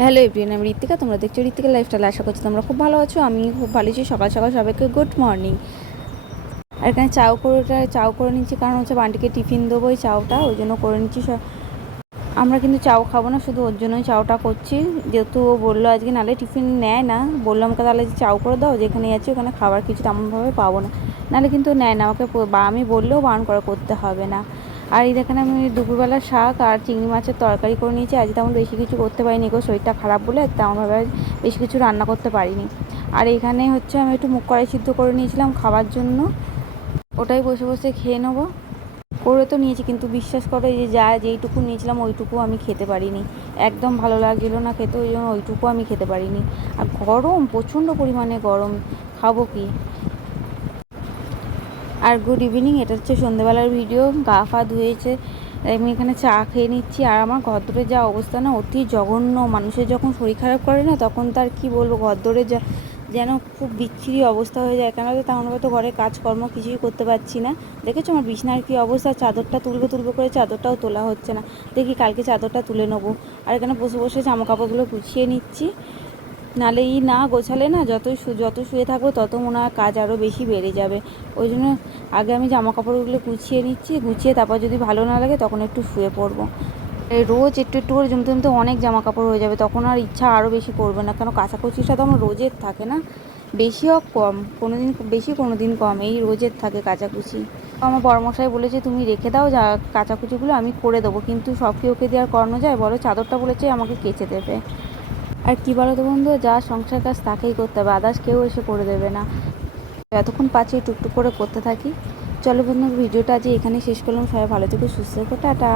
Hello everyone, আমি ঋতিকা। তোমরা দেখছো ঋতিকা লাইফস্টাইল। আশা করছি তোমরা খুব ভালো আছো। আমি খুব ভালো আছি। সকাল সকাল সবাইকে গুড মর্নিং। আর এখানে চাও করে নিচ্ছি, কারণ হচ্ছে বান্টিকে টিফিন দেবো, ওই চাউটা ওই জন্য করে নিচ্ছি। আমরা কিন্তু চাও খাবো না, শুধু ওর জন্যই চাউটা করছি, যেহেতু ও বললো আজকে নাহলে টিফিন নেয় না। বললাম আমাকে তাহলে চাউ করে দাও, যেখানে যাচ্ছি ওখানে খাবার কিছু তেমনভাবে পাবো না, নাহলে কিন্তু নেয় না আমাকে, বা আমি বললেও বারণ করে করতে হবে না। আর এই দেখেন আমি দুপুরবেলা শাক আর চিংড়ি মাছের তরকারি করে নিয়েছি। আজ তেমন বেশি কিছু করতে পারিনি গো, শরীরটা খারাপ বলে তেমনভাবে বেশি কিছু রান্না করতে পারিনি। আর এখানে হচ্ছে আমি একটু মুগ কড়াই সিদ্ধ করে নিয়েছিলাম খাবার জন্য, ওটাই বসে বসে খেয়ে নেবো। করে তো নিয়েছি, কিন্তু বিশ্বাস করো এই যে যেইটুকু নিয়েছিলাম ওইটুকু আমি খেতে পারিনি। একদম ভালো লাগছিলো না খেতে, ওই জন্য ওইটুকু আমি খেতে পারিনি। আর গরম, প্রচণ্ড পরিমাণে গরম, খাবো কি। আর গুড ইভিনিং, এটা হচ্ছে সন্ধ্যেবেলার ভিডিও। গা ফা ধুয়েছে, আমি এখানে চা খেয়ে নিচ্ছি। আর আমার ঘরদোরে যা অবস্থা না, অতি জঘন্য। মানুষের যখন শরীর খারাপ করে না, তখন তার কি বলবো, ঘরদোরে যা যেন খুব বিচ্ছিরি অবস্থা হয়ে যায়। কেন তেমনভাবে তো ঘরে কাজকর্ম কিছুই করতে পারছি না। দেখেছো আমার বিছনার কি অবস্থা, চাদরটা তুলবো করে চাদরটাও তোলা হচ্ছে না। দেখি কালকে চাদরটা তুলে নেবো। আর এখানে বসে বসে জামা কাপড়গুলো গুছিয়ে নিচ্ছি, নাহলে না গোছালে না, যত শুয়ে থাকবো তত মনে হয় কাজ আরও বেশি বেড়ে যাবে। ওই জন্য আগে আমি জামা কাপড়গুলো গুছিয়ে নিচ্ছি, গুছিয়ে তারপর যদি ভালো না লাগে তখন একটু শুয়ে পড়বো। এই রোজ একটু একটু করে জমতে জমতে অনেক জামা কাপড় হয়ে যাবে, তখন আর ইচ্ছা আরও বেশি করবে না, কেন কাচাকুচিটা তো আমার রোজের থাকে না, বেশি হোক কম, কোনো দিন বেশি কোনো দিন কম, এই রোজের থাকে কাচাকুচি। আমার বড়মশাই বলেছে তুমি রেখে দাও যা কাচাকুচিগুলো, আমি করে দেবো, কিন্তু সব কি ওকে দিয়ে আর করানো যায় বলো। চাদরটা বলেছে আমাকে কেচে দেবে। আর কি বলো তো বন্ধু, যা সংসার কাজ তাকেই করতে হবে, আদার্স কেউ এসে করে দেবে না। এতক্ষণ পাচ্ছি টুকটুক করে করতে থাকি। চলো বন্ধু, ভিডিওটা আজ এখানে শেষ করলাম। সবাই ভালো থেকো, সুস্থ থেকো, টাটা।